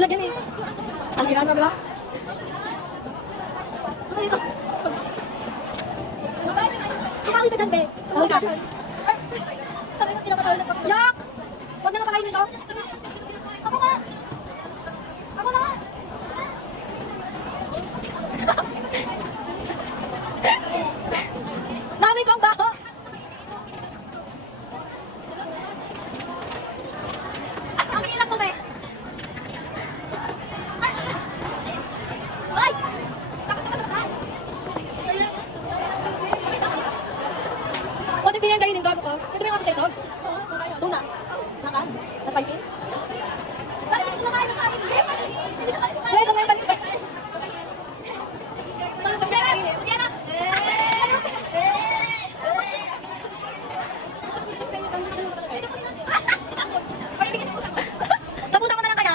Bulag yan eh. Ang ilan na ba? Kumawi ka dyan, be. Kumawi ka. Sabi ko, pinapatawin na pa. Yak! Huwag na nga pakainin ito. Ako nga. Ako na nga. Dami kong baho. Ang hirap mo, be. Ay! Takot naman sa o, di pinang kainin gago ko. Ito ba yung kasi dog? Tuna. Naka? Na spicy? Bakit hindi nakain ng kanin? Wait, ito may balik. Tapusan mo na lang kaya.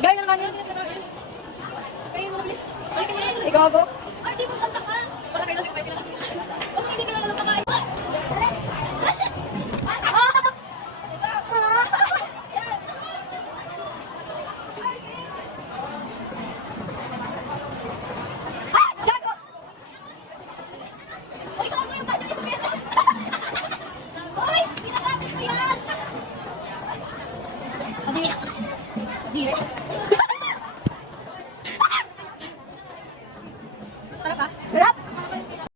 Gaya na naman yun. Ikaw ako? Ay, di mo kanta ka. Wala kayo lang yung pwede lang. Kung hindi ka lang lang kakain. Gago! Uy, gago yung bado ito. Uy, ginagamit ko yan. Hindi. Hindi rin.